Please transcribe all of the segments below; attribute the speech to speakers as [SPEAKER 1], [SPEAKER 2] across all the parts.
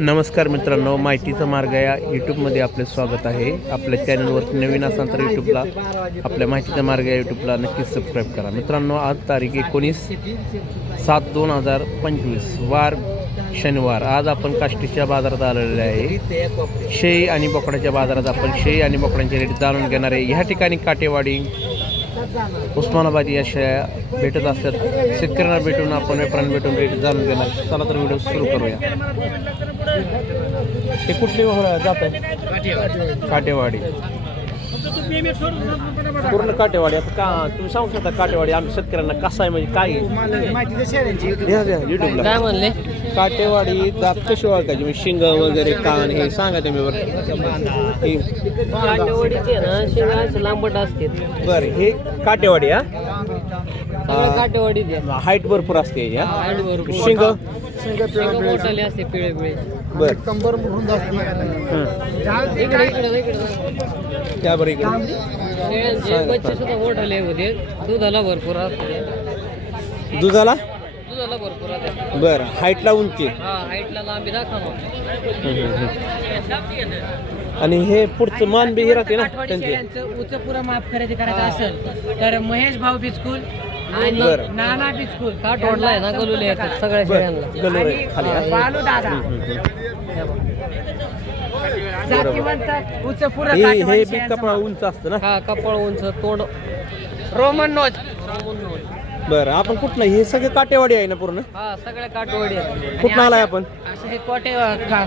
[SPEAKER 1] नमस्कार मित्रांनो माहितीचा मार्ग या यूट्यूबमध्ये आपले स्वागत आहे. आपल्या चॅनलवरती नवीन असाल तर यूट्यूबला आपल्या माहितीचा मार्ग या यूट्यूबला नक्कीच सबस्क्राईब करा. मित्रांनो आज तारीख एकोणीस सात दोन हजार पंचवीस वार शनिवार. आज आपण काष्टीच्या बाजारात आलेले आहे. शेळी आणि बोकडाच्या बाजारात आपण शेळी आणि बोकडांचे रेट जाणून घेणार आहे. ह्या ठिकाणी काटेवाडी उस्मानाबाद या शेळ्या भेटत असतात. शेतकऱ्यांना भेटून आपण व्यापाऱ्यांना भेटून रेट जाणून घेणार. चला तर व्हिडिओ सुरू करूया. हे कुठली जात आहे? काटेवाडी. पूर्ण काटेवाडी. आता का तुम्ही सांगू शकता काटेवाडी आम्ही शेतकऱ्यांना कसं आहे म्हणजे काय द्या युट्यूबला
[SPEAKER 2] काय म्हणले?
[SPEAKER 1] काटेवाडी दात कशी ओळखायची म्हणजे शिंग वगैरे कान हे सांगा तुम्ही बरं. हे.
[SPEAKER 2] काटेवाडीचे ना शिंगा असे लांबट असते
[SPEAKER 1] बरं हे काटेवाडी हा?
[SPEAKER 2] सगळं काटेवाडी
[SPEAKER 1] हाईट भरपूर असते या.
[SPEAKER 2] हाईट भरपूर.
[SPEAKER 1] शिंग?
[SPEAKER 2] शिंग मोठाले असते पिळे पिळे
[SPEAKER 1] बर.
[SPEAKER 3] कंबर म्हणून
[SPEAKER 2] इकडे इकडे इकडे.
[SPEAKER 1] त्या बरं इकडे.
[SPEAKER 2] बच्चे सुद्धा मोठाले होते. दुधाला भरपूर असते.
[SPEAKER 1] दुधाला?
[SPEAKER 2] दुधाला भरपूर
[SPEAKER 1] बर हाईटला उंची?
[SPEAKER 2] हा हाईटला लांबी दाखवा
[SPEAKER 1] आणि हे पुढचं मान बी हे राहते ना
[SPEAKER 4] आठवडी
[SPEAKER 1] त्यांचे?
[SPEAKER 4] शेळ्यांचं उच्च पुरा माप खरेदी करायचं असेल तर महेश भाऊ बिस्कुल आणि
[SPEAKER 1] बरं.
[SPEAKER 4] नाना बिस्कुल
[SPEAKER 2] काठवडला आहे ना गलुले येतात सगळ्या
[SPEAKER 1] बर
[SPEAKER 2] शेळ्यांना?
[SPEAKER 1] गलोर आहे खाली. हा?
[SPEAKER 4] बालू दादा. जातीवंत
[SPEAKER 1] हे हे बी कपडा. उंच असतं ना?
[SPEAKER 2] हा कपाळ उंच तोंड.
[SPEAKER 4] Roman nose.
[SPEAKER 1] बरं आपण कुठलं हे सगळे काटेवाडी आहे ना पूर्ण?
[SPEAKER 2] हा सगळ्या काठवडी आहेत.
[SPEAKER 1] कुठं आलाय आपण?
[SPEAKER 4] असं हे कोटे का-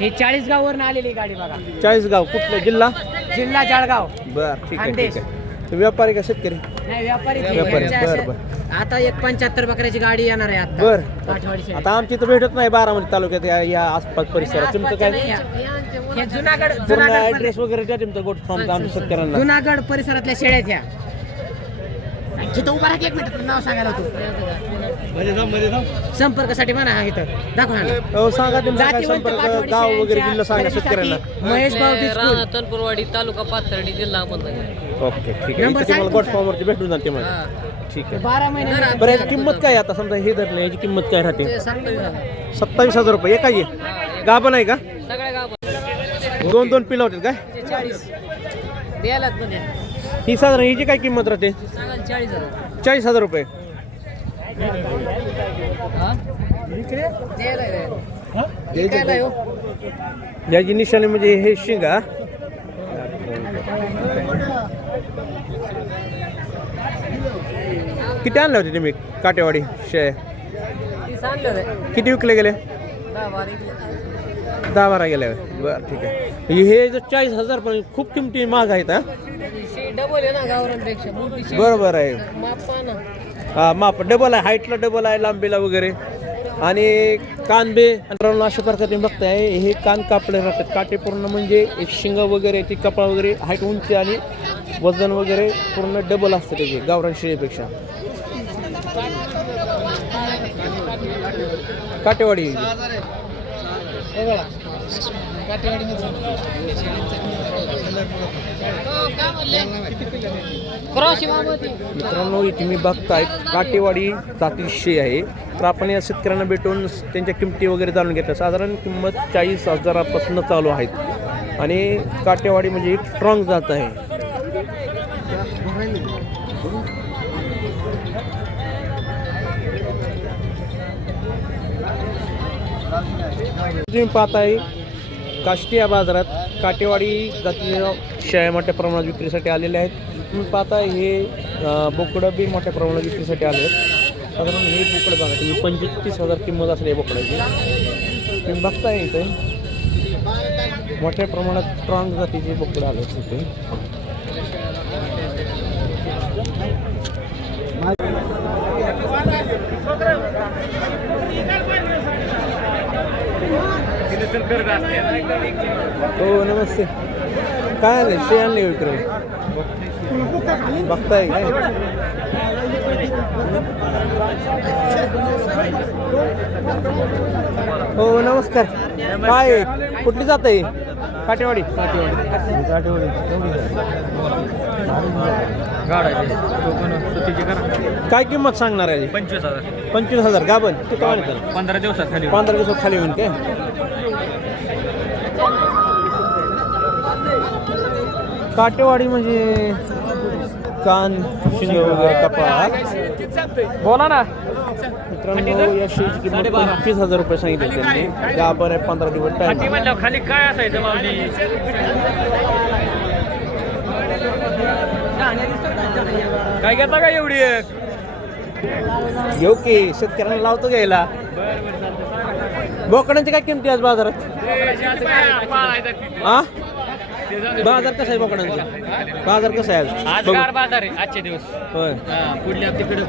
[SPEAKER 4] हे चाळीस गाववरून आलेली गाडी बघा.
[SPEAKER 1] चाळीसगाव कुठलं? जिल्हा?
[SPEAKER 4] जिल्हा जळगाव.
[SPEAKER 1] बर ठीक आहे
[SPEAKER 4] खानदेश.
[SPEAKER 1] ठीक आहे. ते व्यापारी का शेतकरी?
[SPEAKER 4] नाही व्यापारी ते.
[SPEAKER 1] व्यापारी,
[SPEAKER 4] यांचे
[SPEAKER 1] बरं,
[SPEAKER 4] असं- आता एक पंच्याहत्तर बकऱ्याची गाडी येणार आहे आता.
[SPEAKER 1] बर. आता आमची तर भेटत नाही बारामती तालुक्यात या- या आसपास परिसरात. तुमचं काय?
[SPEAKER 4] नाही. हे जुनागड
[SPEAKER 1] पूर्ण
[SPEAKER 4] जुनागड
[SPEAKER 1] ऍड्रेस वगैरे द्या तुमचं गोट आमच्या शेतकऱ्यांना.
[SPEAKER 4] जुनागड परिसरातल्या शेळ्या तिथं उभा राहा एक मिनिट नाव सांगायला तू संपर्कासाठी म्हणा हा इथं. दाखवा ना.
[SPEAKER 1] हो सांगा
[SPEAKER 4] जातीवंत
[SPEAKER 1] गाव वगैरे जिल्हा सांगा शेतकऱ्यांना.
[SPEAKER 4] महेश भाऊ
[SPEAKER 2] राणा तनपुरवाडी तालुका पाथर्डी जिल्हा
[SPEAKER 1] ओके ठीक आहे. तुम्हाला गोट. फॉर्मवरती भेटून जाते मला ठीक आहे.
[SPEAKER 4] बारा महिने
[SPEAKER 1] बरं याची किंमत काय आता? समजा हे धरलं याची किंमत काय राहते?
[SPEAKER 2] ते सत्तावीस हजार.
[SPEAKER 1] रुपये एका ये
[SPEAKER 2] हा, एक-
[SPEAKER 1] गाभण आहे का? दोन दोन पिलं होतील काय?
[SPEAKER 4] चाळीस.
[SPEAKER 2] द्यायलाच
[SPEAKER 1] ही साधारण हिची काय किंमत राहते?
[SPEAKER 2] चाळीस हजार
[SPEAKER 1] रुपये. याची निशाणी म्हणजे हे शिंगा. किती आणले होते तुम्ही? काटेवाडी शे. किती विकले गेले?
[SPEAKER 2] दहा बारा.
[SPEAKER 1] दहा बारा ठीक आहे. हे जर चाळीस हजार पण खूप किमती महाग आहेत हा?
[SPEAKER 2] डबल आहे ना गावरांपेक्षा मोठी शी.
[SPEAKER 1] बरोबर आहे. हा माप. डबल आहे हाईटला डबल आहे लांबीला वगैरे. आणि कानबे आणि अशा प्रकारे तुम्ही बघताय हे कान कापले राहतात. काटे पूर्ण म्हणजे एक शिंग वगैरे ती कपाळ वगैरे हाईट उंची आणि वजन वगैरे पूर्ण डबल असतं त्याचे गावरान शेळीपेक्षा. काटेवाडी. मित्रांनो इथे मी बघताय काटेवाडी जातील शे आहे. तर आपण या शेतकऱ्यांना भेटून त्यांच्या किमती वगैरे जाणून घेतल्या. साधारण किंमत चाळीस हजारापासून चालू आहेत. आणि काटेवाडी म्हणजे एक स्ट्रॉंग जात आहे. तुम्ही पाहताय काष्टी या बाजारात काटेवाडी जातीय शेळ्या मोठ्या प्रमाणात विक्रीसाठी आलेल्या आहेत. तुम्ही पाहताय हे बोकडं बी मोठ्या प्रमाणात विक्रीसाठी आले आहेत. साधारण हे बोकडं बघा तुम्ही पंचवीस हजार किंमत असली आहे बोकडाची. तुम्ही बघताय इथे मोठ्या प्रमाणात स्ट्रॉंग जातीचे बोकडं आले आहेत हो नमस्ते. काय आले शे आणले विक्रम. बघताय काय? हो नमस्कार. काय कुठली जात आहे? काटेवाडी काटेवाडी काटेवाडी काय किंमत सांगणार आहे?
[SPEAKER 3] पंचवीस हजार.
[SPEAKER 1] पंचवीस हजार. किती वाढतं?
[SPEAKER 3] पंधरा दिवसात खाली
[SPEAKER 1] पंधरा दिवसात खाली होईल काय? काटेवाडी म्हणजे कान शिंगे वगैरे कपाळ
[SPEAKER 2] बोला ना.
[SPEAKER 1] मित्रांनो या किंमत पंचवीस हजार रुपये सांगितले त्यांनी. गाभर आहे पंधरा दिवस टाइम
[SPEAKER 2] खाली काय असायचं काय घेता का एवढी
[SPEAKER 1] घेऊ की शेतकऱ्यांना लावतो घ्यायला. बोकडांची काय किमती आज बाजारात? हा? बाजार कसा आहे बोकडांचा? बाजार कसा आहे आज?
[SPEAKER 2] आज
[SPEAKER 1] बघू.
[SPEAKER 2] गार बाजार आहे आजचे दिवस.
[SPEAKER 1] होय.
[SPEAKER 2] पुढल्या तिकडे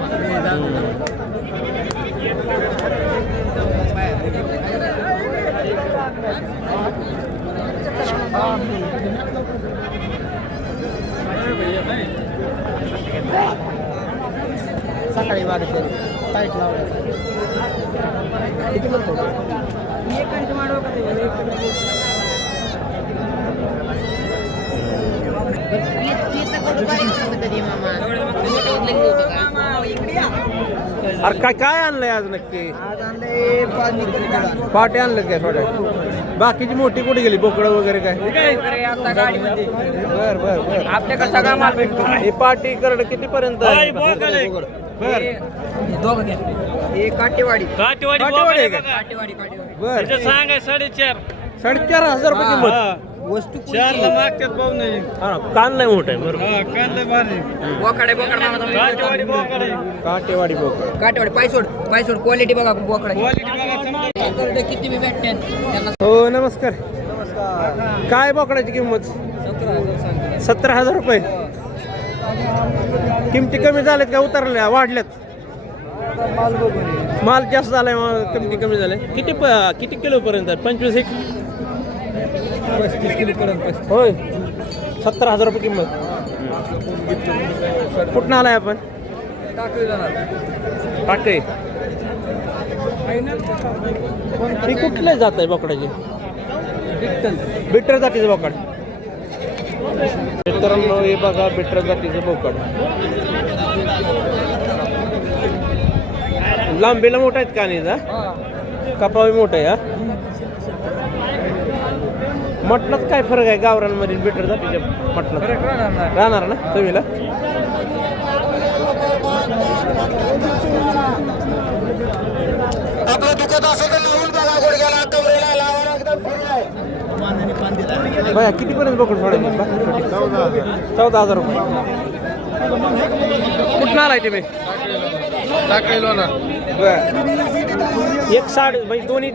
[SPEAKER 4] सकाळी मागितले टाईट लावलं किती म्हणतो
[SPEAKER 1] अरे काय काय आणलंय आज नक्की? पाटे आणलं काय थोड्या? बाकीची मोठी कुठे गेली? बोकडं वगैरे काय? बर बर बर.
[SPEAKER 4] आपल्याकडे सगळा माल भेटतो
[SPEAKER 1] हे पाटी करड किती पर्यंत बर.
[SPEAKER 4] दोघं घ्या हे काटेवाडी
[SPEAKER 2] काटेवाडी
[SPEAKER 1] काटेवाडी आहे का? बर.
[SPEAKER 2] सांगाय साडेचार.
[SPEAKER 1] साडेचार हजार रुपये किंमत.
[SPEAKER 4] वस्तू
[SPEAKER 2] चारला मागतात पाहू नाही
[SPEAKER 1] हा कान नाही मोठं आहे बरोबर.
[SPEAKER 2] कांदे भारी.
[SPEAKER 4] बोकडे बोकड
[SPEAKER 2] काटेवाडी बोकडे
[SPEAKER 1] काटेवाडी बोकड
[SPEAKER 4] काटेवाडी पायसोड पायसोड क्वालिटी बघा बोकडाची किती बी भेटते त्यांना
[SPEAKER 1] हो नमस्कार. काय बोकडाची किंमत? सतरा हजार रुपये. किमती कमी झाल्यात का उतरल्या? वाढल्यात. माल जास्त झालाय मग किमती कमी झाल्या. किती प- किती किलो पर्यंत पंचवीस एक?
[SPEAKER 4] पस्तीस किलो पर्यंत
[SPEAKER 1] होय. सत्तर हजार रुपये किंमत. कुठं आलाय आपण? टाके ही कुठले जात आहे बोकडाची? बिटर जातीचं बोकड. मित्रांनो हे बघा बिटर जातीचं बोकड. लांबीला मोठा आहेत कानीचा कपावी मोठा आहे हा? मटणात काय फरक आहे? गावरांमध्ये बिटर जातीच्या मटणात? राहणार ना? चवीला? बया किती पर्यंत पकड सोडायची चौदा हजार. रुपये. कुठं आलाय ते बाई? एक साड म्हणजे दोन्ही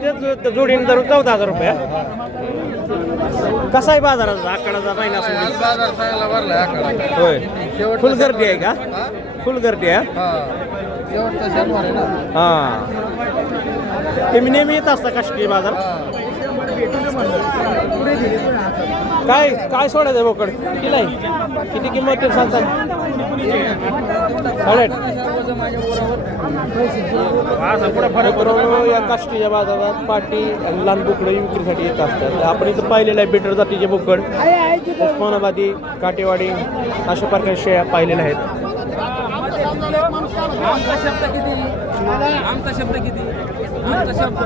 [SPEAKER 1] जोडीने धरून चौदा हजार रुपये? कसा आहे बाजाराचा? आकडाचा महिना होय. फुल गर्दी आहे का? फुल गर्दी आहे हा? ते मी नेहमी येत असता काष्टी बाजार? काय काय सोडायचं बोकड? किती आहे? किती किंमत सांगता साडेआठ या काष्टीच्या बाजारात पाटी आणि लहान बोकडं विक्रीसाठी येत असतात. आपण इथं पाहिलेलं आहे बिटर जातीचे बोकड. उस्मानाबादी काटेवाडी अशा प्रकारच्या शेळ्या पाहिलेल्या आहेत.
[SPEAKER 2] आमचा शब्द किती? आमचा शब्द किती? आमचा शब्द.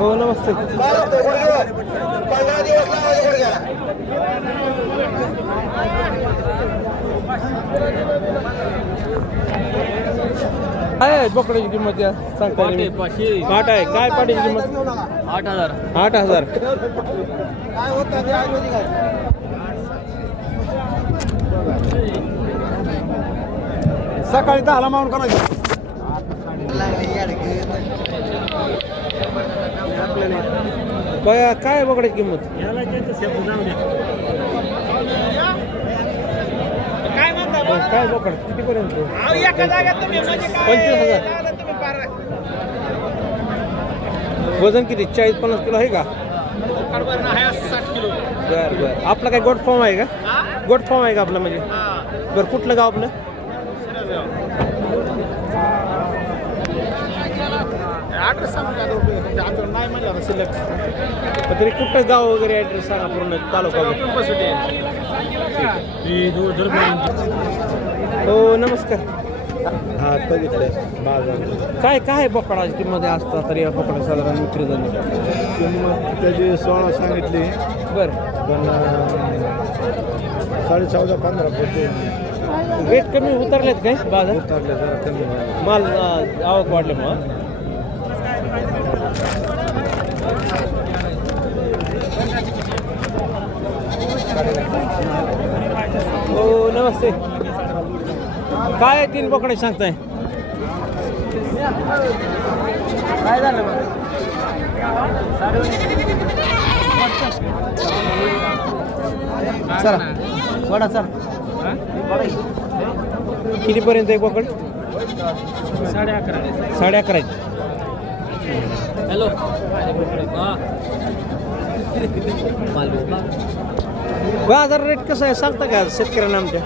[SPEAKER 2] हो नमस्ते. बरोबर पंधरा
[SPEAKER 1] हो नमस्ते आहे बोकडाची किंमत या सांगता?
[SPEAKER 2] पाचशे.
[SPEAKER 1] पाट आहे. काय पाटीची किंमत?
[SPEAKER 2] आठ हजार.
[SPEAKER 1] आठ हजार.
[SPEAKER 3] सकाळी दहाला माऊन करायचं
[SPEAKER 1] बघा काय आहे बोकडाची किंमत हो, काय बोकड किती पर्यंत पंचवीस हजार. वजन किती? चाळीस पन्नास किलो आहे का? बर बर आपला काय गोट फॉर्म आहे का? गोट फॉर्म आहे का आपलं म्हणजे? बरं कुठलं गाव आपलं? पण तरी कुठं गाव वगैरे ॲड्रेस सांगा पूर्ण तालुका वगैरे. हो नमस्कार.
[SPEAKER 3] हा बघितलंय. बाजार
[SPEAKER 1] काय काय बोकडाची किंमत असतात तरी या बोकडा साधारण विक्री झाली
[SPEAKER 3] किंमत त्याची सोळा सांगितली.
[SPEAKER 1] बरं.
[SPEAKER 3] पण साडे चौदा पंधरा पोते
[SPEAKER 1] रेट कमी उतरलेत काय बाजार?
[SPEAKER 3] उतरले जरा कमी झाले.
[SPEAKER 1] माल अं, आवक वाढले मग हो नमस्ते. काय आहे तीन बोकडे सांगताय? काय झालं
[SPEAKER 4] चला वडा चल.
[SPEAKER 1] कितीपर्यंत एक बोकड?
[SPEAKER 2] साडे अकरा.
[SPEAKER 1] साडे अकरा आहेत.
[SPEAKER 2] हॅलो.
[SPEAKER 1] बाजार रेट कसं आहे? सांगता का शेतकऱ्यांना आमच्या?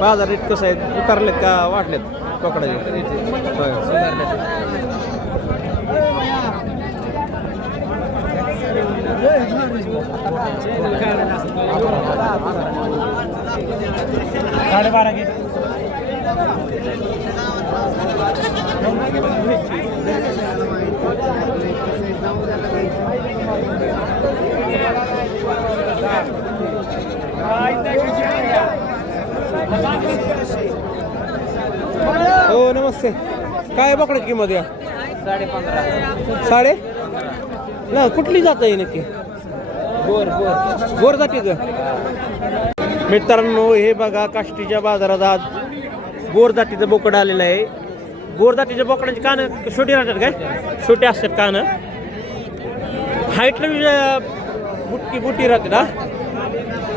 [SPEAKER 1] बाजार रेट कसं आहे? उतरलेत का वाढलेत? बोकडाचे. होय.
[SPEAKER 3] साडेबारा
[SPEAKER 1] हो नमस्ते. काय बोकडाची किंमत या?
[SPEAKER 2] साडे? पंधरा
[SPEAKER 1] साडे ना कुठली जात आहे नक्की?
[SPEAKER 2] बोर बोर
[SPEAKER 1] गोर जातीचं? मित्रांनो हे बघा काष्टीच्या बाजारात आज बोर जातीचं बोकड आलेलं आहे. बोर जातीच्या बोकडांची कान छोटी राहतात काय? छोटे असतात कान. हाईटला म्हणजे, बुटकी बुटी राहते ना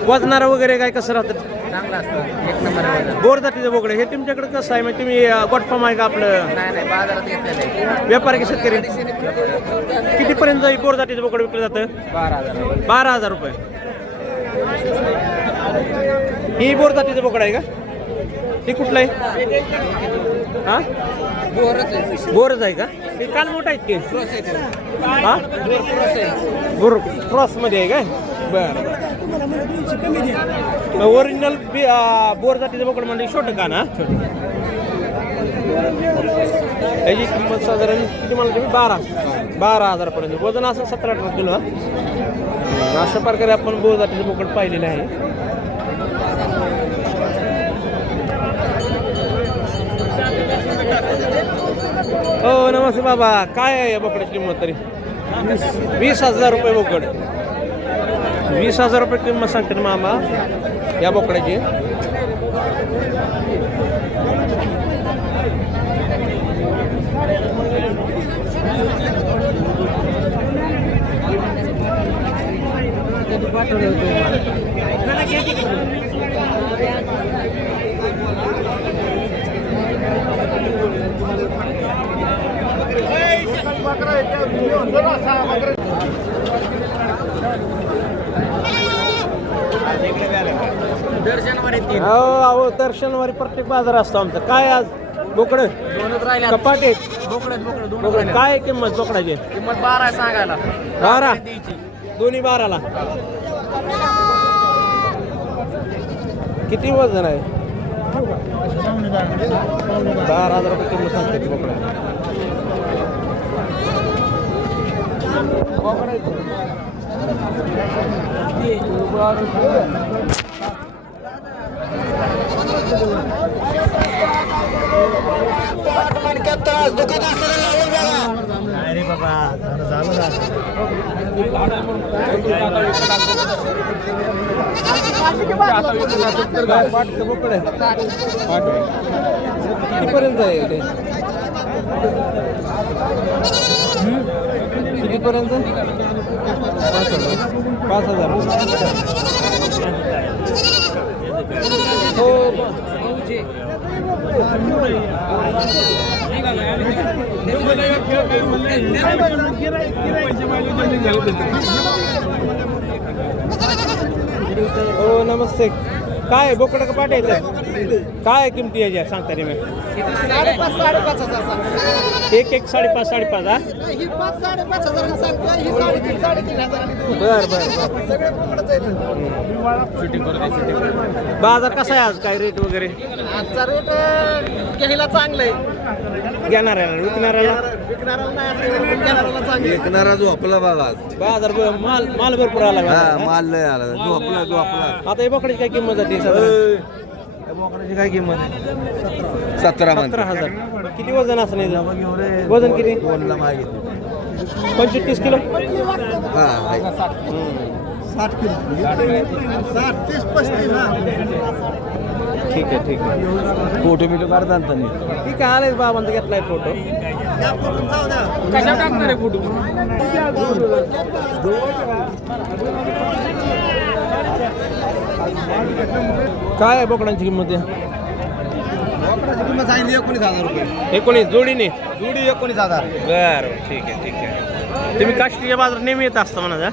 [SPEAKER 1] वजनारा वगैरे काय कसं राहतं?
[SPEAKER 2] चांगला असतं. एक नंबर
[SPEAKER 1] गोर जातीचं बोकडे हे तुमच्याकडे कसं आहे? म्हणजे तुम्ही गोटफार्म आहे का आपलं?
[SPEAKER 2] नाही नाही बाजारात घेतलेलं आहे.
[SPEAKER 1] व्यापारी की शेतकरी? कितीपर्यंत ही गोर जातीचं बोकड विकलं जातं?
[SPEAKER 2] बारा हजार
[SPEAKER 1] बारा हजार रुपये. ही बोर जातीचं बोकड आहे का? ते कुठलं आहे? हा?
[SPEAKER 2] बोरच आहे
[SPEAKER 1] बोरच आहे का? ते काल मोठा आहेत की?
[SPEAKER 2] क्रॉस आहे
[SPEAKER 1] हा?
[SPEAKER 2] बोर क्रॉस आहे
[SPEAKER 1] बोर. ओरिजिनल बोर जातीचं बोकड म्हणजे छोटं का ना? याची किंमत साधारण किती म्हणलं तुम्ही? बारा. बारा हजारापर्यंत. वजन असं सतरा अठरा किलो. अशा प्रकारे आपण बोर जातीचं बोकड पाहिलेलं आहे. हो नमस्ते बाबा. काय आहे या बोकडाची किंमत तरी? वीस हजार रुपये बोकड. वीस हजार रुपये किंमत सांगते ना मामा या बोकड्याची
[SPEAKER 2] दर्शनवर येते
[SPEAKER 1] हो अहो तर शनिवारी प्रत्येक बाजार असतो आमचा. काय आज? बोकड?
[SPEAKER 2] दोनच राहिल्या
[SPEAKER 1] कपाट?
[SPEAKER 2] बोकडे बोकडे दोन
[SPEAKER 1] बोकड. काय किंमत बोकडाची?
[SPEAKER 2] किंमत बारा आहे सांगायला.
[SPEAKER 1] बारा?
[SPEAKER 2] द्यायची
[SPEAKER 1] दोन्ही बाराला. किती वजन आहे? बारा हजार रुपये किंमत सांगते बोकडा
[SPEAKER 3] अरे बाबा जरा
[SPEAKER 1] कितीपर्यंत आहे कितीपर्यंत? पाच हजार. पाच हजार. हो हो नमस्ते. काय बोकडं का येतं काय किमती याच्या सांगता रे मी?
[SPEAKER 3] साडेपाच साडेपाच हजार
[SPEAKER 1] एक एक साडेपाच साडेपाच हा?
[SPEAKER 3] पाच साडेपाच हजार सांगतो. साडेतीन साडेतीन हजार
[SPEAKER 1] बर बर बाजार कसा आहे आज? काय रेट वगैरे?
[SPEAKER 3] आजचा रेट घ्यायला चांगलं आहे
[SPEAKER 1] घेणाऱ्याला विकणाऱ्याला?
[SPEAKER 3] विकणाऱ्याला नाही असं घेणाऱ्याला चांगलं आहे.
[SPEAKER 5] विकणारा जो आपला बाबा
[SPEAKER 1] बाजार ब- माल माल भरपूर आला
[SPEAKER 5] हा
[SPEAKER 1] बाजारात,
[SPEAKER 5] माल नाही आला. जो आपला जो आपला?
[SPEAKER 1] आता हे बोकडाची काय किंमत जाते साधारण
[SPEAKER 5] त्या बोकडाची काय किंमत आहे? सतरा
[SPEAKER 1] सतरा हजार. किती वजन असं नाही? वजन किती?
[SPEAKER 5] दोनला मागितली
[SPEAKER 1] पंचवीस किलो?
[SPEAKER 5] हा आहे.
[SPEAKER 3] साठ किलो. साठ तीस पस्तीस हा.
[SPEAKER 1] ठीक आहे ठीक आहे.
[SPEAKER 5] फोटो बिटो काढता ना त्यांनी.
[SPEAKER 1] ठीक आहे आलेच बाबांचा घेतलाय फोटो
[SPEAKER 2] कशा टाकणार आहे फोटो
[SPEAKER 1] काय आहे बोकडांची किंमत आहे
[SPEAKER 3] बोकडाची किंमत सांगितली एकोणीस हजार रुपये.
[SPEAKER 1] एकोणीस जोडीने?
[SPEAKER 3] जोडी एकोणीस हजार.
[SPEAKER 1] बरं ठीक आहे ठीक आहे. तुम्ही काष्टीच्या बाजारात नेहमी येत असता म्हणा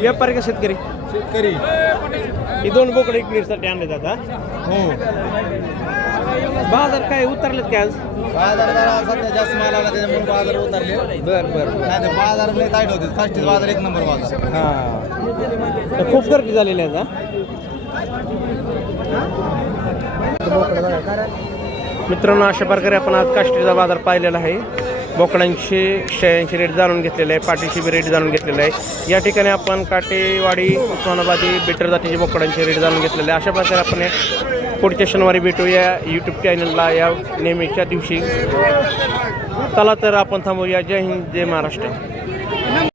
[SPEAKER 1] व्यापारी का शेतकरी?
[SPEAKER 3] शेतकरी.
[SPEAKER 1] ही दोन बोकडे इकडे आणले जातात
[SPEAKER 3] हो.
[SPEAKER 1] बाजार काय उतरलेत काय आज?
[SPEAKER 3] बाजार जरा सध्या जास्त माल आला त्याच्यामुळे बाजार उतरले.
[SPEAKER 1] बर बर.
[SPEAKER 3] नाही तर बाजार लय टाईट होते. फास्ट बाजार एक नंबर बाजार
[SPEAKER 1] हा. तर खूप गर्दी झालेली आहे आता मित्रांनो अशा प्रकारे आपण आज काष्टीचा बाजार पाहिलेला आहे. बोकडांचे शेळ्यांचे रेट जाणून घेतलेले आहे पाठीची बी रेट जाणून घेतलेले आहे. या ठिकाणी आपण काटेवाडी उस्मानाबादी बेटर जातीचे बोकडांचे रेट जाणून घेतलेले आहे. अशा प्रकारे आपण पुढच्या शनिवारी भेटू या यूट्यूब चॅनलला या नेहमीच्या दिवशी. चला तर आपण थांबूया. जय हिंद जय महाराष्ट्र.